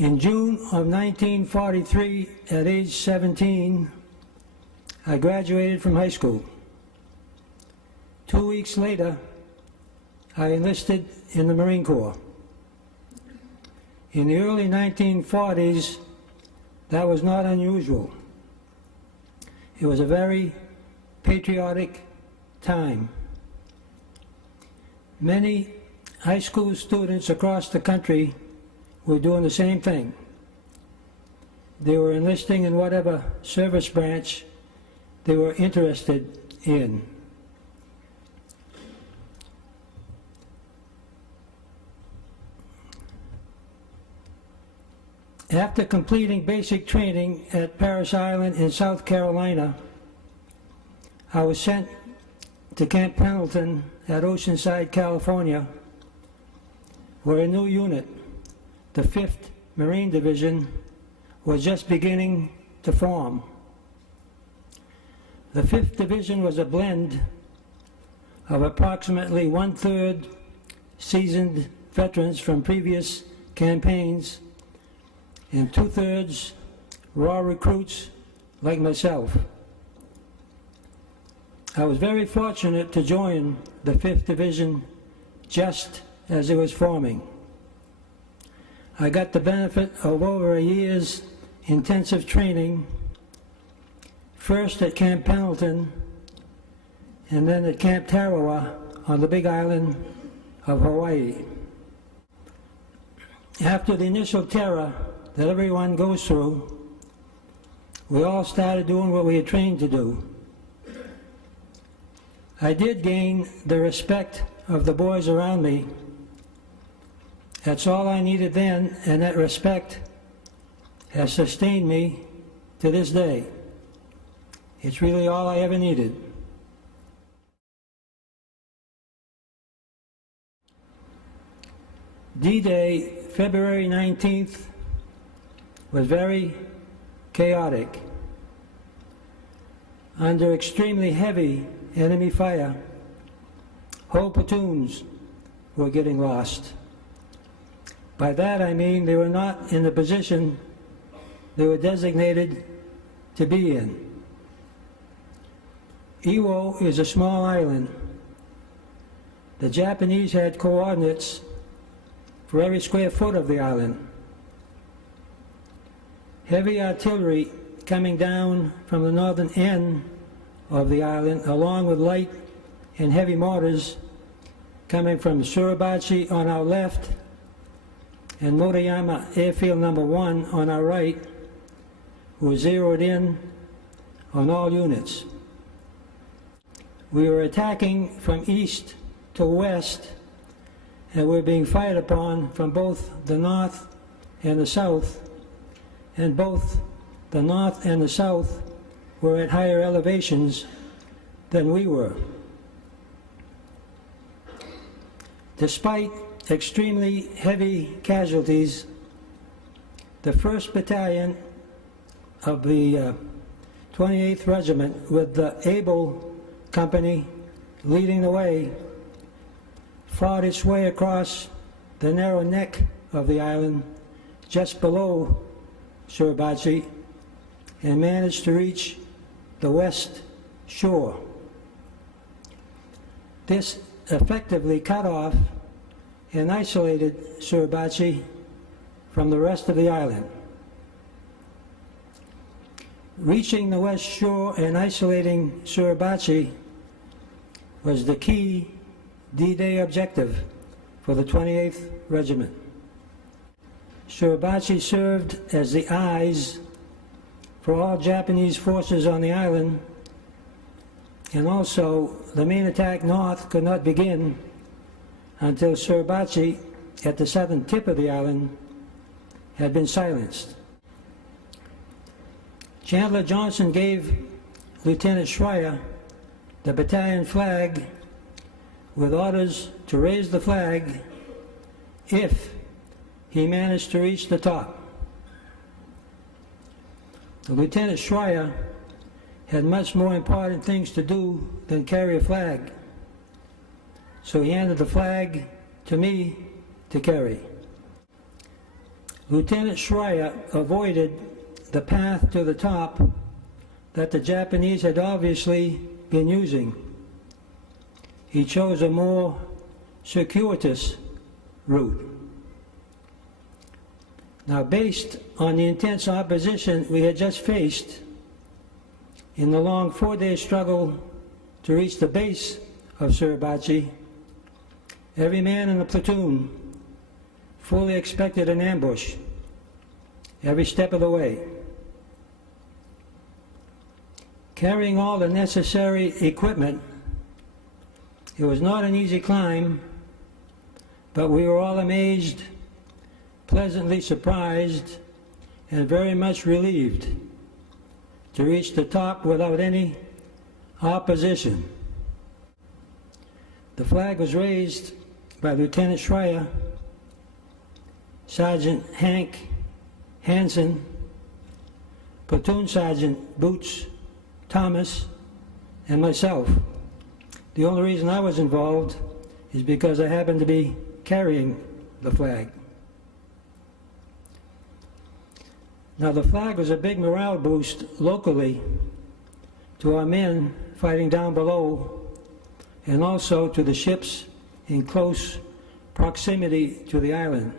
In June of 1943, at age 17, I graduated from high school. 2 weeks later, I enlisted in the Marine Corps. In the early 1940s, that was not unusual. It was a very patriotic time. Many high school students across the country were doing the same thing. They were enlisting in whatever service branch they were interested in. After completing basic training at Parris Island in South Carolina, I was sent to Camp Pendleton at Oceanside, California, where a new unit, the 5th Marine Division, was just beginning to form. The 5th Division was a blend of approximately 1/3 seasoned veterans from previous campaigns and 2/3 raw recruits like myself. I was very fortunate to join the 5th Division just as it was forming. I got the benefit of over a year's intensive training, first at Camp Pendleton and then at Camp Tarawa on the Big Island of Hawaii. After the initial terror that everyone goes through, we all started doing what we had trained to do. I did gain the respect of the boys around me. That's all I needed then, and that respect has sustained me to this day. It's really all I ever needed. D-Day, February 19th, was very chaotic. Under extremely heavy enemy fire, whole platoons were getting lost. By that I mean they were not in the position they were designated to be in. Iwo is a small island. The Japanese had coordinates for every square foot of the island. Heavy artillery coming down from the northern end of the island, along with light and heavy mortars coming from Suribachi on our left and Motoyama Airfield Number 1 on our right, were zeroed in on all units. We were attacking from east to west, and we were being fired upon from both the north and the south, and both the north and the south were at higher elevations than we were. Despite extremely heavy casualties, the 1st Battalion of the 28th Regiment, with the Able Company leading the way, fought its way across the narrow neck of the island just below Suribachi and managed to reach the west shore. This effectively cut off and isolated Suribachi from the rest of the island. Reaching the west shore and isolating Suribachi was the key D-Day objective for the 28th Regiment. Suribachi served as the eyes for all Japanese forces on the island, and also the main attack north could not begin until Suribachi, at the southern tip of the island, had been silenced. Chandler Johnson gave Lieutenant Schreier the battalion flag with orders to raise the flag if he managed to reach the top. Lieutenant Schreier had much more important things to do than carry a flag, so he handed the flag to me to carry. Lieutenant Schreier avoided the path to the top that the Japanese had obviously been using. He chose a more circuitous route. Now, based on the intense opposition we had just faced in the long 4-day struggle to reach the base of Suribachi, every man in the platoon fully expected an ambush every step of the way. Carrying all the necessary equipment, it was not an easy climb, but we were all amazed, pleasantly surprised, and very much relieved to reach the top without any opposition. The flag was raised by Lieutenant Schreier, Sergeant Hank Hansen, Platoon Sergeant Boots Thomas, and myself. The only reason I was involved is because I happened to be carrying the flag. Now, the flag was a big morale boost locally to our men fighting down below, and also to the ships in close proximity to the island.